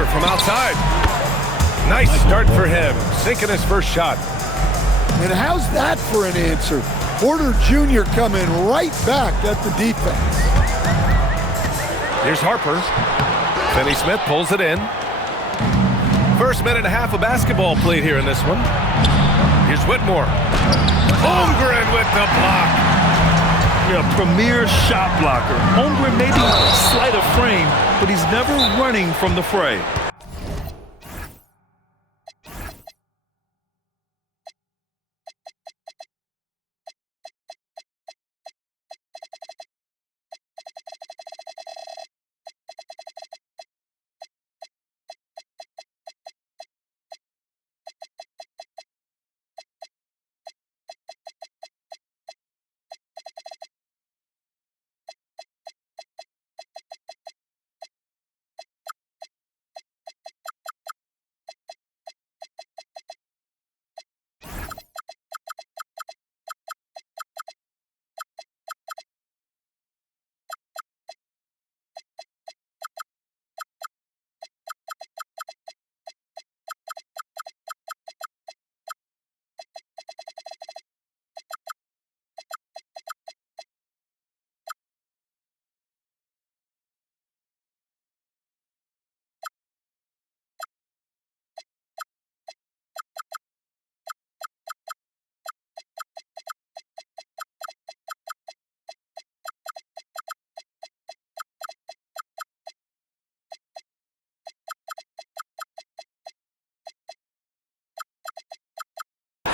floater from outside. Nice start for him, sinking his first shot. And how's that for an answer? Porter Jr. coming right back at the defense. Here's Harper. Finney Smith pulls it in. First minute and a half of basketball played here in this one. Here's Whitmore. Holmgren with the block. Yeah, premier shot blocker. Holmgren may be slight of frame, but he's never running from the fray.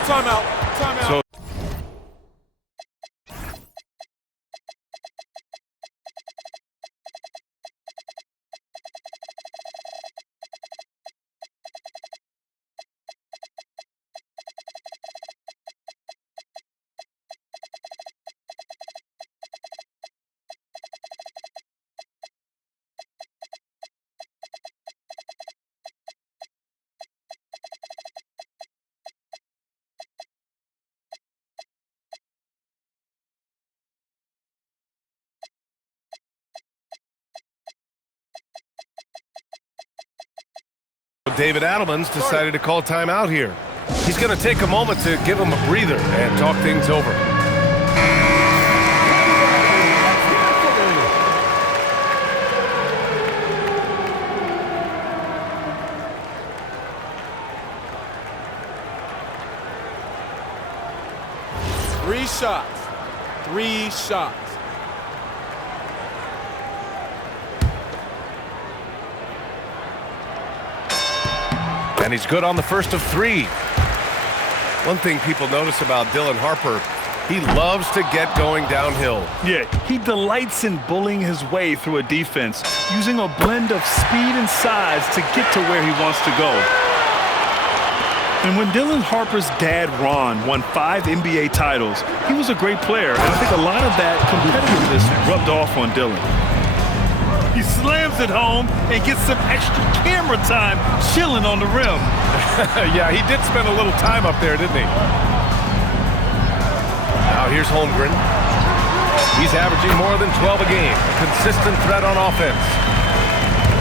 Timeout. Timeout. So David Adelman's decided to call timeout here. He's going to take a moment to give him a breather and talk things over. Three shots. 3 shots. And he's good on the first of 3. One thing people notice about Dylan Harper, he loves to get going downhill. Yeah, he delights in bullying his way through a defense, using a blend of speed and size to get to where he wants to go. And when Dylan Harper's dad, Ron, won 5 NBA titles, he was a great player, and I think a lot of that competitiveness rubbed off on Dylan. He slams it home and gets some extra camera time chilling on the rim. Yeah, he did spend a little time up there, didn't he? Now here's Holmgren. He's averaging more than 12 a game. Consistent threat on offense.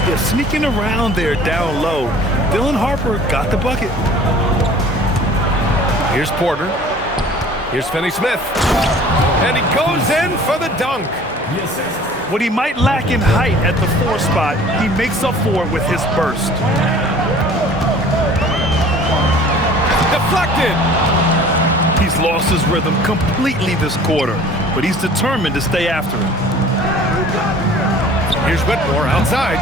Yeah, sneaking around there down low. Dylan Harper got the bucket. Here's Porter. Here's Finney Smith. And he goes in for the dunk. What he might lack in height at the 4 spot, he makes up for it with his burst. Deflected. He's lost his rhythm completely this quarter, but he's determined to stay after it. Here's Whitmore outside.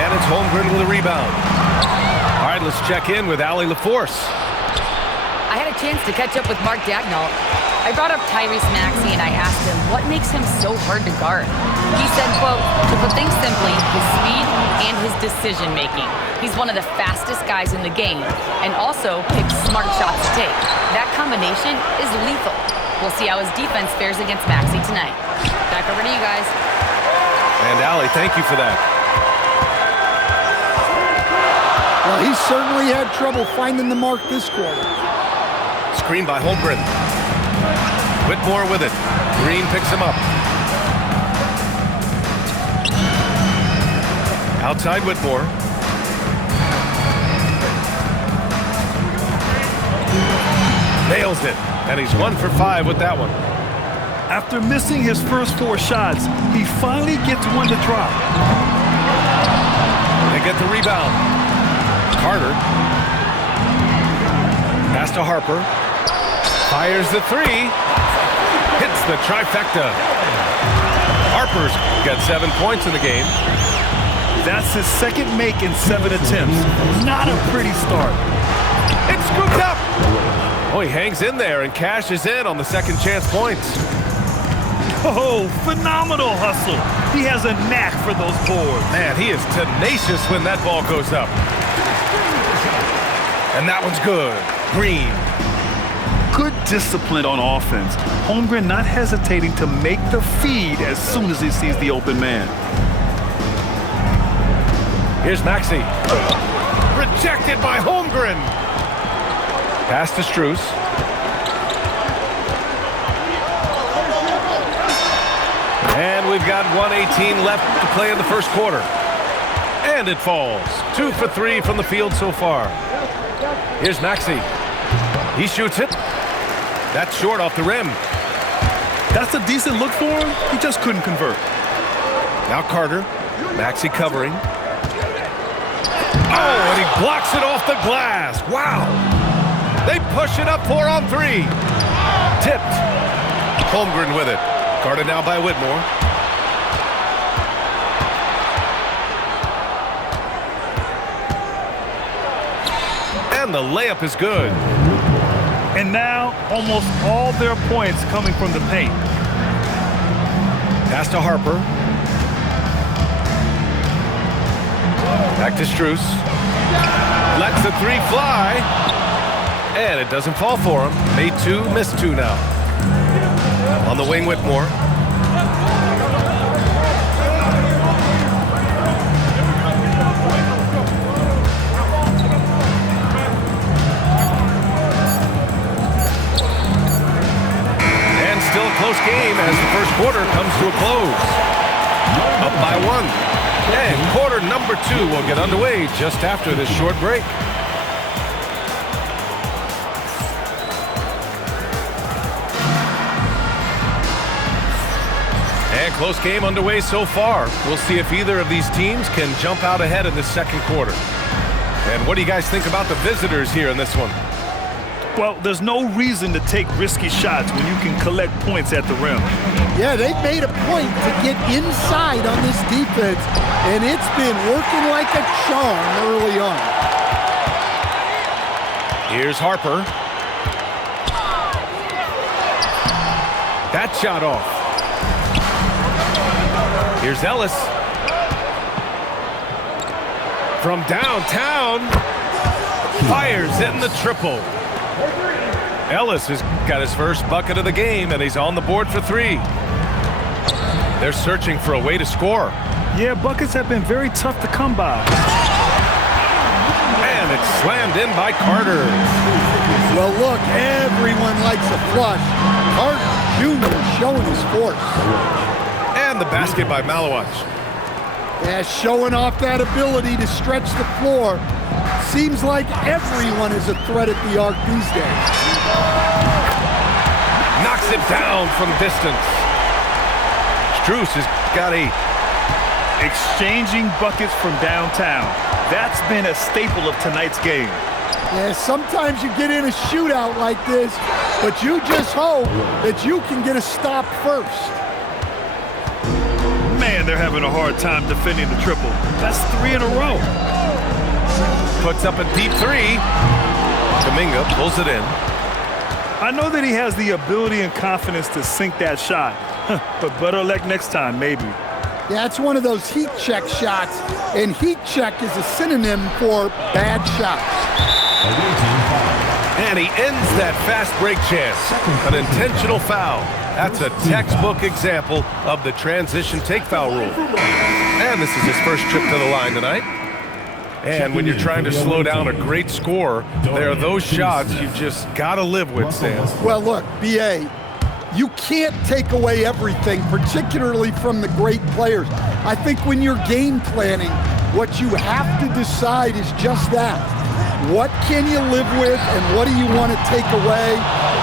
And it's Holmgren with a rebound. All right, let's check in with Allie LaForce. I had a chance to catch up with Mark Dagnall. I brought up Tyrese Maxey and I asked him what makes him so hard to guard. He said, quote, to put things simply, his speed and his decision-making. He's one of the fastest guys in the game and also picks smart shots to take. That combination is lethal. We'll see how his defense fares against Maxey tonight. Back over to you guys. And Allie, thank you for that. Well, he certainly had trouble finding the mark this quarter. Screen by Holmgren. Whitmore with it. Green picks him up. Outside Whitmore. Nails it, and he's 1 for 5 with that one. After missing his first 4 shots, he finally gets one to drop. They get the rebound. Carter. Pass to Harper. Fires the 3. Hits the trifecta. Harper's got 7 points in the game. That's his second make in 7 attempts. Not a pretty start. It's scooped up. Oh, he hangs in there and cashes in on the second chance points. Oh, phenomenal hustle. He has a knack for those boards. Man, he is tenacious when that ball goes up. And that one's good. Green. Good discipline on offense. Holmgren not hesitating to make the feed as soon as he sees the open man. Here's Maxey. Rejected by Holmgren. Pass to Strus. And we've got 1:18 left to play in the first quarter. And it falls. 2 for 3 from the field so far. Here's Maxey. He shoots it. That's short off the rim. That's a decent look for him. He just couldn't convert. Now Carter. Maxey covering. Oh, and he blocks it off the glass. Wow. They push it up 4 on 3. Tipped. Holmgren with it. Guarded now by Whitmore. And the layup is good. And now, almost all their points coming from the paint. Pass to Harper. Back to Strus. Lets the 3 fly. And it doesn't fall for him. Made 2, missed 2 now. On the wing, Whitmore. And still a close game as the first quarter comes to a close. Up by 1. And quarter number 2 will get underway just after this short break. And close game underway so far. We'll see if either of these teams can jump out ahead in the second quarter. And what do you guys think about the visitors here in this one? Well, there's no reason to take risky shots when you can collect points at the rim. Yeah, they've made a point to get inside on this defense, and it's been working like a charm early on. Here's Harper. That shot off. Here's Ellis. From downtown. Fires in the triple. Ellis has got his first bucket of the game, and he's on the board for 3. They're searching for a way to score. Yeah, buckets have been very tough to come by. And it's slammed in by Carter. Well, look, everyone likes a flush. Carter Jr. showing his force. And the basket by Malawach. Yeah, showing off that ability to stretch the floor. Seems like everyone is a threat at the arc these days. Knocks it down from distance. Strus has got 8. Exchanging buckets from downtown. That's been a staple of tonight's game. Yeah, sometimes you get in a shootout like this, but you just hope that you can get a stop first. Man, they're having a hard time defending the triple. That's 3 in a row. Puts up a deep 3. Kuminga pulls it in. I know that he has the ability and confidence to sink that shot, but better luck next time, maybe. Yeah, it's one of those heat check shots, and heat check is a synonym for bad shots. And he ends that fast break chance. An intentional foul. That's a textbook example of the transition take foul rule. And this is his first trip to the line tonight. And when you're trying to slow down a great scorer, there are those shots you just got to live with, Stan. Well, look, B.A., you can't take away everything, particularly from the great players. I think when you're game planning, what you have to decide is just that. What can you live with and what do you want to take away?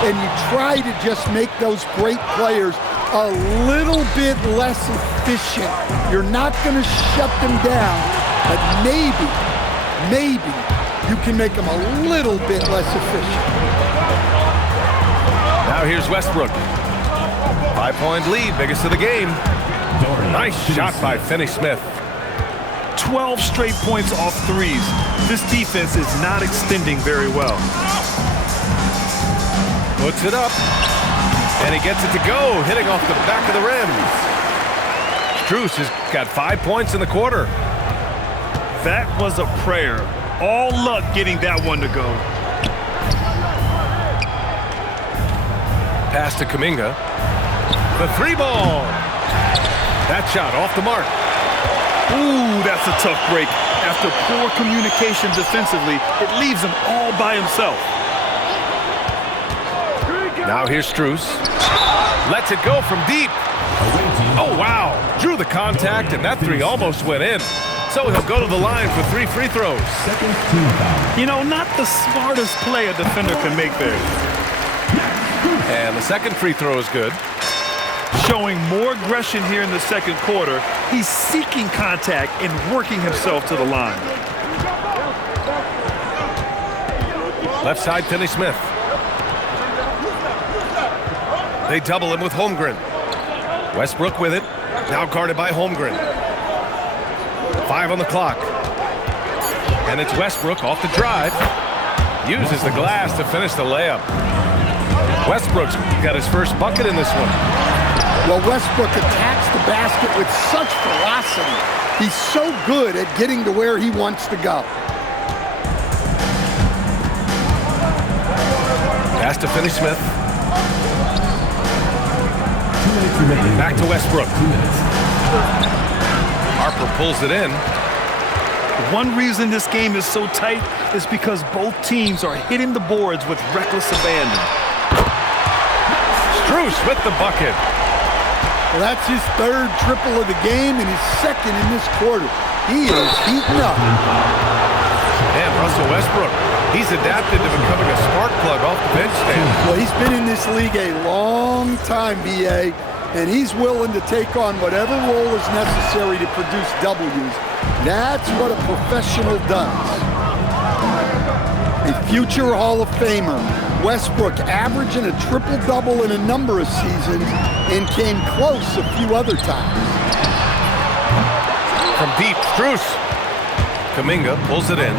and you try to just make those great players a little bit less efficient. You're not going to shut them down, but maybe you can make them a little bit less efficient. Now here's Westbrook. 5-point lead, biggest of the game. Nice shot by Finney-Smith. 12 straight points off threes. This defense is not extending very well. Puts it up, and he gets it to go, hitting off the back of the rim. Strus has got 5 points in the quarter. That was a prayer. All luck getting that one to go. Pass to Kuminga. The 3-ball. That shot off the mark. Ooh, that's a tough break. After poor communication defensively, it leaves him all by himself. Now here's Strus. Lets it go from deep. Oh, wow. Drew the contact, and that three almost went in. So he'll go to the line for 3 free throws. You know, not the smartest play a defender can make there. And the second free throw is good. Showing more aggression here in the second quarter. He's seeking contact and working himself to the line. Left side, Finney-Smith. They double him with Holmgren. Westbrook with it. Now guarded by Holmgren. 5 on the clock. And it's Westbrook off the drive. Uses the glass to finish the layup. Westbrook's got his first bucket in this one. Well, Westbrook attacks the basket with such velocity. He's so good at getting to where he wants to go. Pass to Finney-Smith. Back to Westbrook. Harper pulls it in. One reason this game is so tight is because both teams are hitting the boards with reckless abandon. Strus with the bucket. Well, that's his third triple of the game and his second in this quarter. He is heating up. And Russell Westbrook, he's adapted to becoming a spark plug off the bench stand. Well, he's been in this league a long time, B.A., and he's willing to take on whatever role is necessary to produce W's. That's what a professional does. A future Hall of Famer, Westbrook averaging a triple-double in a number of seasons and came close a few other times. From deep, Strus. Kuminga pulls it in.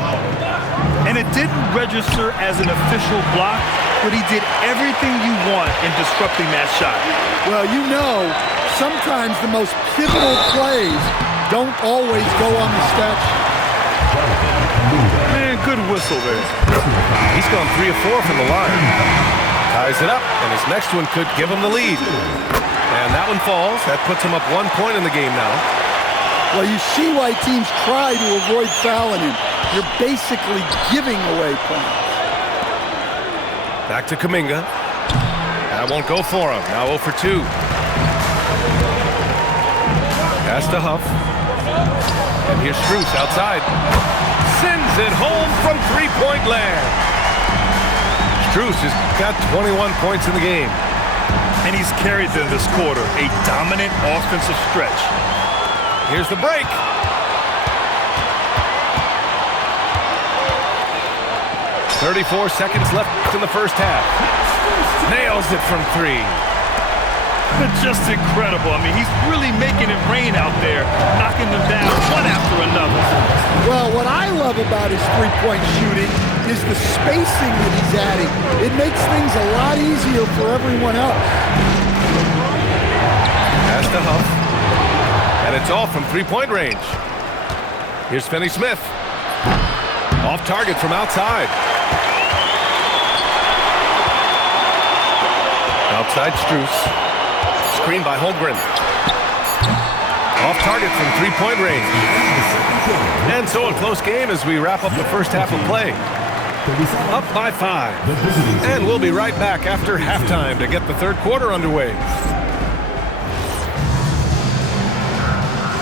And it didn't register as an official block, but he did everything you want in disrupting that shot. Well, you know, sometimes the most pivotal plays don't always go on the stat sheet. Man, good whistle there. He's gone 3 of 4 from the line. Ties it up, and his next one could give him the lead. And that one falls. That puts him up 1 point in the game now. Well, you see why teams try to avoid fouling him. You're basically giving away points. Back to Kuminga. That won't go for him. Now 0 for 2. Pass to Huff. And here's Strus outside. Sends it home from 3-point land. Strus has got 21 points in the game. And he's carried them this quarter. A dominant offensive stretch. Here's the break. "34 seconds left in the first half. Nails it from 3. Just incredible. I mean, he's really making it rain out there, knocking them down one after another. Well, what I love about his three-point shooting is the spacing that he's adding. It makes things a lot easier for everyone else. Pass to Huff. And it's all from 3-point range. Here's Finney-Smith. Off target from outside. Outside Strus. Screen by Holmgren. Off target from 3-point range. And so a close game as we wrap up the first half of play. Up by 5. And we'll be right back after halftime to get the third quarter underway.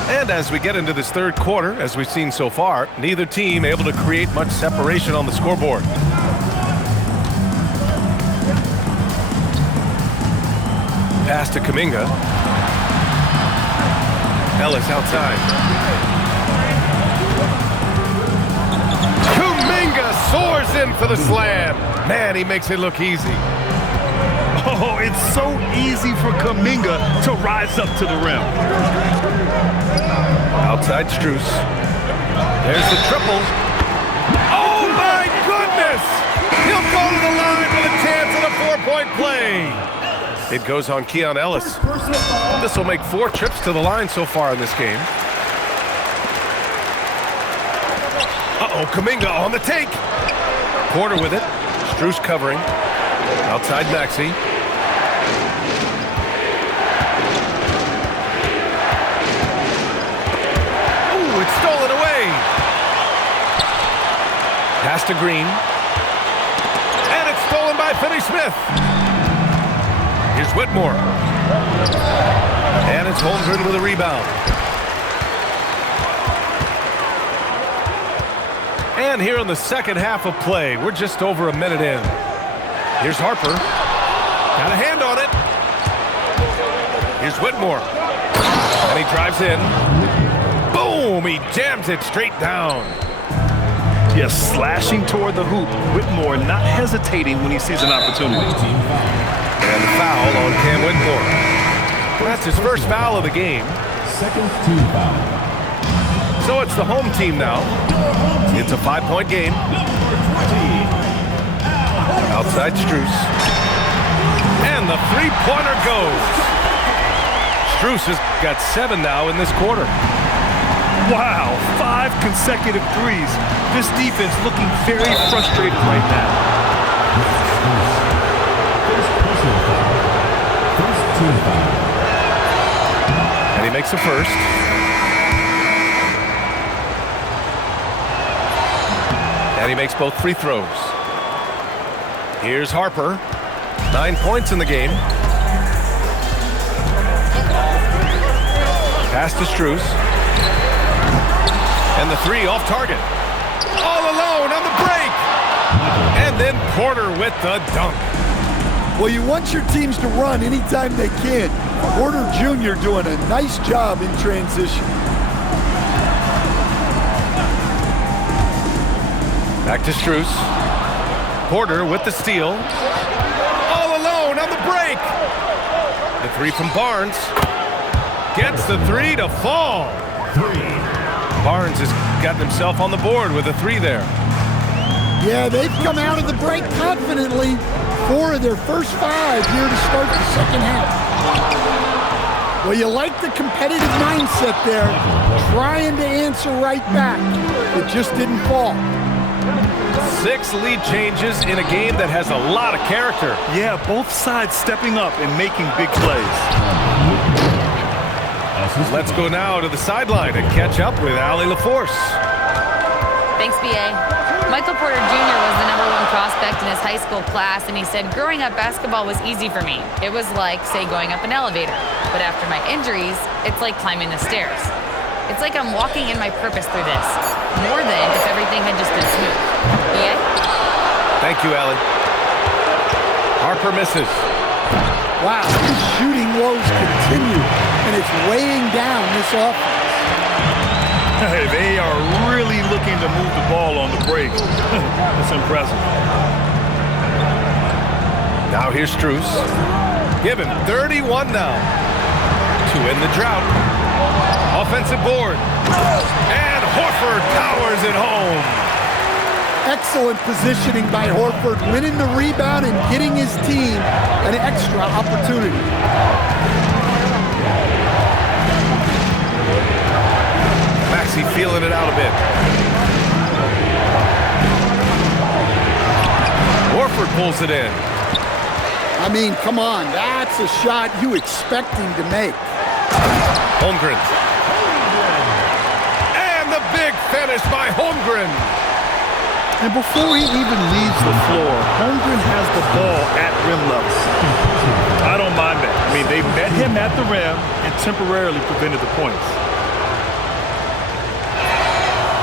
And as we get into this third quarter, as we've seen so far, neither team able to create much separation on the scoreboard. Pass to Kuminga. Ellis outside. Kuminga soars in for the slam. Man, he makes it look easy. Oh, it's so easy for Kuminga to rise up to the rim. Outside Strus. There's the triple. Oh, my goodness! He'll go to the line with a chance at a 4-point play. It goes on Keon Ellis. This will make 4 trips to the line so far in this game. Uh-oh, Kuminga on the take. Porter with it. Strus covering. Outside Maxey. Ooh, it's stolen away. Pass to Green. And it's stolen by Finney-Smith. Here's Whitmore. And it's Holmgren with a rebound. And here in the second half of play, we're just over a minute in. Here's Harper. Got a hand on it. Here's Whitmore. And he drives in. Boom! He jams it straight down. Yes, slashing toward the hoop. Whitmore not hesitating when he sees an opportunity. And the foul on Cam Whitmore. That's his first foul of the game. Second team foul. So it's the home team now. It's a 5-point game. Outside Strus. And the three-pointer goes. Strus has got 7 now in this quarter. Wow, 5 consecutive threes. This defense looking very frustrated right now. First personal foul. First team foul. And he makes the first. And he makes both free throws. Here's Harper. 9 points in the game. Pass to Strus. And the 3 off target. All alone on the break. And then Porter with the dunk. Well, you want your teams to run anytime they can. Porter Jr. doing a nice job in transition. Back to Strus. Porter with the steal. All alone on the break. The 3 from Barnes. Gets the 3 to fall. Barnes has gotten himself on the board with a 3 there. Yeah, they've come out of the break confidently. 4 of their first 5 here to start the second half. Well, you like the competitive mindset there, trying to answer right back. It just didn't fall. 6 lead changes in a game that has a lot of character. Yeah, both sides stepping up and making big plays. Let's go now to the sideline and catch up with Allie LaForce. Thanks, B.A. Michael Porter Jr. was the #1 prospect in his high school class, and he said, growing up, basketball was easy for me. It was like, say, going up an elevator. But after my injuries, it's like climbing the stairs. It's like I'm walking in my purpose through this, more than if everything had just been smooth. B.A.? Thank you, Allie. Harper misses. Wow, these shooting woes continue, and it's weighing down this offense. Hey, they are really looking to move the ball on the break. That's impressive. Now here's Strus. Give him 31 now to end the drought. Offensive board. And Horford powers it home. Excellent positioning by Horford, winning the rebound and getting his team an extra opportunity. Maxey feeling it out a bit. Horford pulls it in. I mean, come on, that's a shot you expect him to make. Holmgren. And the big finish by Holmgren. And before he even leaves the floor, Holmgren has the ball at rim level. I don't mind that. I mean, they met him at the rim and temporarily prevented the points.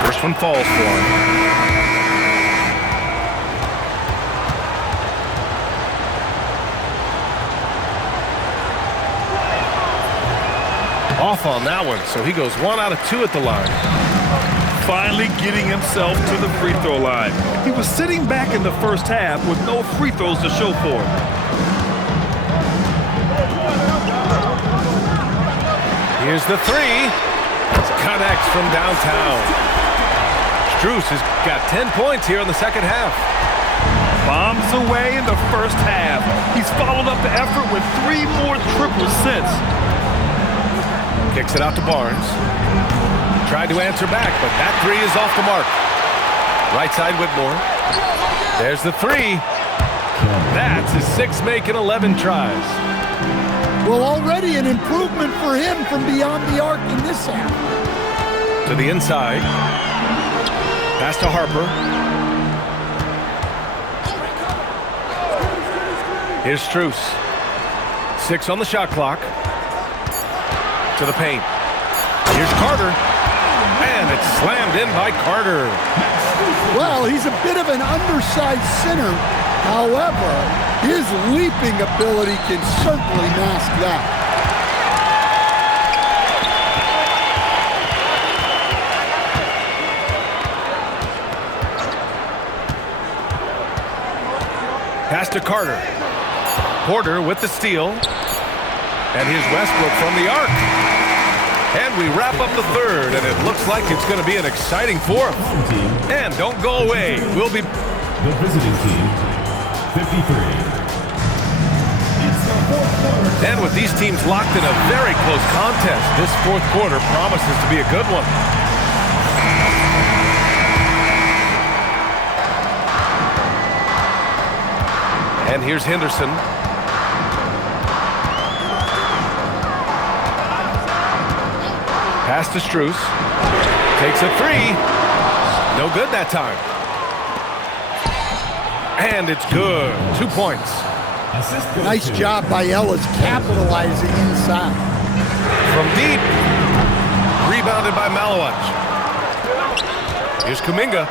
First one falls for him. off on that one, so he goes 1 out of 2 at the line. Finally getting himself to the free throw line. He was sitting back in the first half with no free throws to show for it. Here's the three. Connects from downtown. Strus has got 10 points here in the second half. Bombs away in the first half. He's followed up the effort with 3 more triples since. Kicks it out to Barnes. Tried to answer back, but that three is off the mark. Right side Whitmore. There's the three. That's his 6th make in 11 tries. Well, already an improvement for him from beyond the arc in this half. To the inside. Pass to Harper. Here's Strus. 6 on the shot clock. To the paint. Here's Carter. And it's slammed in by Carter. Well, he's a bit of an undersized center. However, his leaping ability can certainly mask that. Pass to Carter. Porter with the steal. And here's Westbrook from the arc. And we wrap up the third, and it looks like it's going to be an exciting fourth. And don't go away. We'll be... The visiting team, 53. And with these teams locked in a very close contest, this fourth quarter promises to be a good one. And here's Henderson. Pass to Strus. Takes a three. No good that time. And it's good. 2 points. Nice job by Ellis capitalizing inside. From deep. Rebounded by Malowich. Here's Kuminga.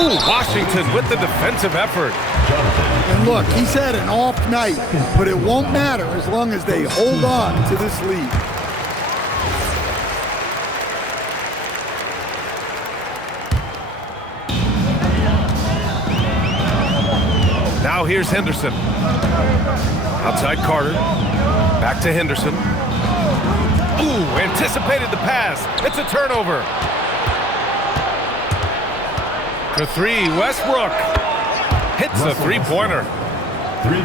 Ooh, Washington with the defensive effort. And look, he's had an off night, but it won't matter as long as they hold on to this lead. Now here's Henderson. Outside Carter. Back to Henderson. Ooh, anticipated the pass. It's a turnover. For three, Westbrook. Hits a three-pointer.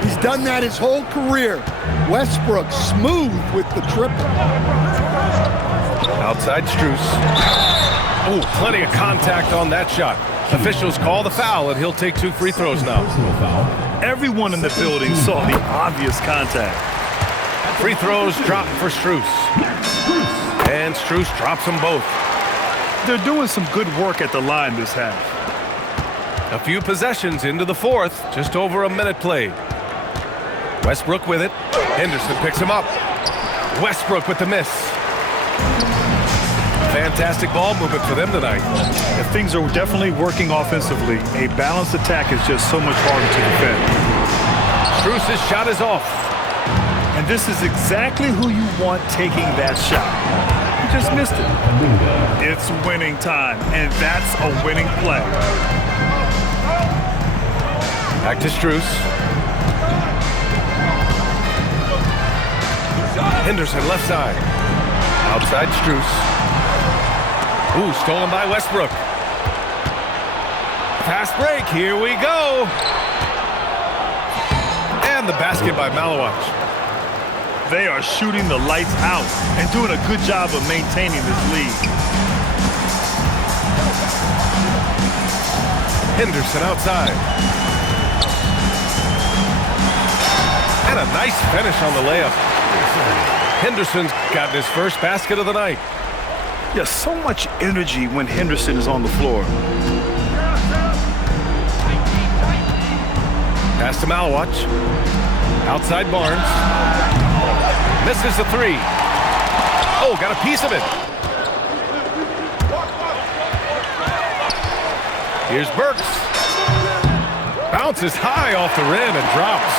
He's done that his whole career. Westbrook smooth with the triple. Outside Strus. Oh, plenty of contact on that shot. Officials call the foul, and he'll take 2 free throws now. Everyone in the building saw the obvious contact. Free throws dropped for Strus. And Strus drops them both. They're doing some good work at the line this half. A few possessions into the fourth, just over a minute played. Westbrook with it. Henderson picks him up. Westbrook with the miss. Fantastic ball movement for them tonight. And things are definitely working offensively. A balanced attack is just so much harder to defend. Strus's shot is off. And this is exactly who you want taking that shot. He just missed it. It's winning time, and that's a winning play. Back to Strus. Henderson left side. Outside Strus. Ooh, stolen by Westbrook. Fast break, here we go. And the basket by Malowich. They are shooting the lights out and doing a good job of maintaining this lead. Henderson outside. And a nice finish on the layup. Henderson's got his first basket of the night. Yeah, so much energy when Henderson is on the floor. Pass to Malowich. Outside Barnes. Misses the three. Oh, got a piece of it. Here's Burks. Bounces high off the rim and drops.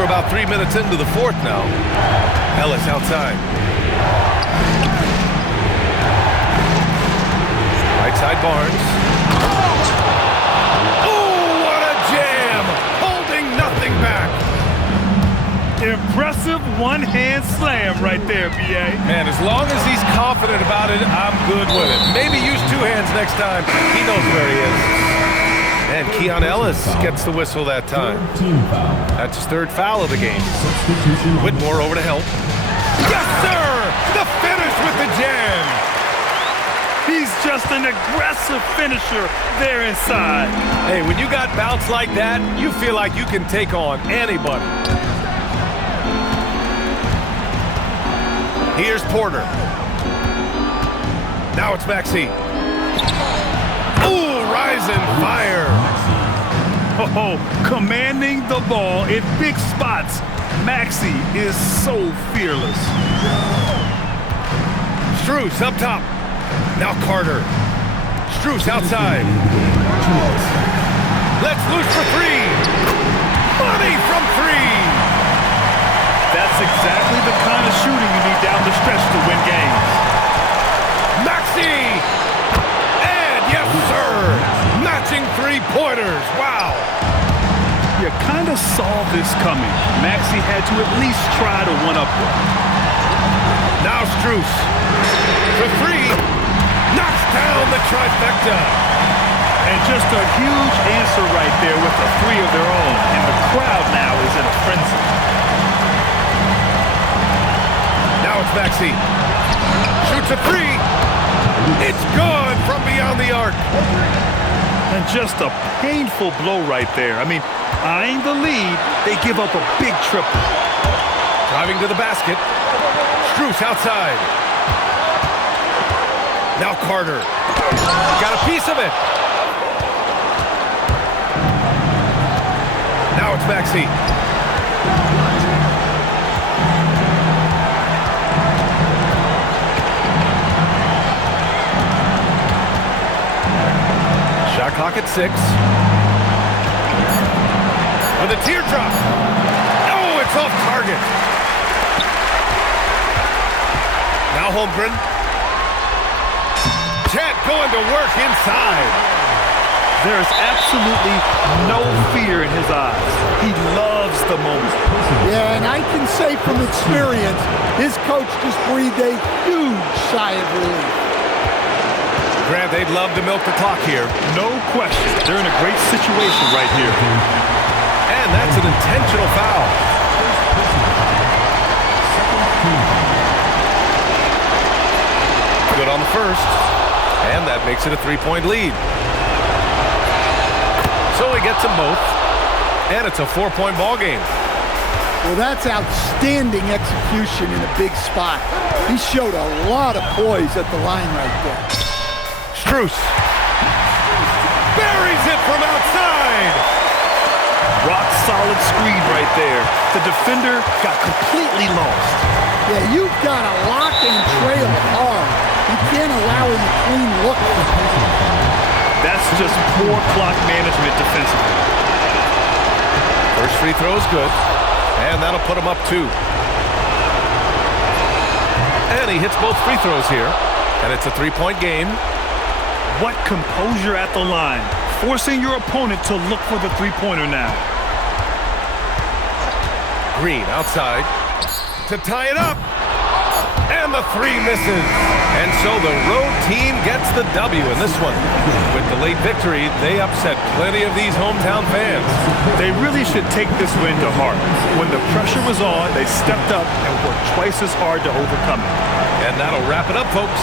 we're about 3 minutes into the fourth now. Ellis outside. Right side Barnes. Oh, what a jam! Holding nothing back. Impressive one-hand slam right there, B.A. Man, as long as he's confident about it, I'm good with it. Maybe use two hands next time. He knows where he is. And Keon Ellis gets the whistle that time. That's his third foul of the game. Whitmore over to help. Yes, sir! The finish with the jam! He's just an aggressive finisher there inside. Hey, when you got bounce like that, you feel like you can take on anybody. Here's Porter. Now it's Maxey. Ooh, rising fire. Oh, commanding the ball in big spots. Maxey is so fearless. Strus up top. Now Carter. Strus outside. Let's loose for three. Money from three. That's exactly the kind of shooting you need down the stretch to win games. Maxey! And yes, sir! Matching three-pointers. Wow! You kind of saw this coming. Maxey had to at least try to one-up them. Now Strus. For three. Knocks down the trifecta. And just a huge answer right there with a three of their own. And the crowd now is in a frenzy. Now it's Maxey. Shoots a three. It's good from beyond the arc. And just a painful blow right there. I mean, eyeing the lead, they give up a big triple. Driving to the basket. Strus outside. Now Carter. Got a piece of it. Now it's Maxey. Shot clock at 6. With a teardrop. Oh, it's off target. Now Holmgren. Chet going to work inside. There is absolutely no fear in his eyes. He loves the moment. Yeah, and I can say from experience, his coach just breathed a huge sigh of relief. Grant, they'd love to milk the clock here. No question. They're in a great situation right here. And that's an intentional foul. Good on the first. And that makes it a three-point lead. So he gets them both. And it's a four-point ball game. Well, that's outstanding execution in a big spot. He showed a lot of poise at the line right there. Strus buries it from outside. Rock solid screen right there. The defender got completely lost. Yeah, you've got to lock and trail hard. You can't allow him a clean look. That's just poor clock management defensively. First free throw is good. And that'll put him up 2. And he hits both free throws here. And it's a three-point game. What composure at the line. Forcing your opponent to look for the three-pointer now. Green outside to tie it up. And the three misses. And so the road team gets the W in this one. With the late victory, they upset plenty of these hometown fans. They really should take this win to heart. When the pressure was on, they stepped up and worked twice as hard to overcome it. And that'll wrap it up, folks.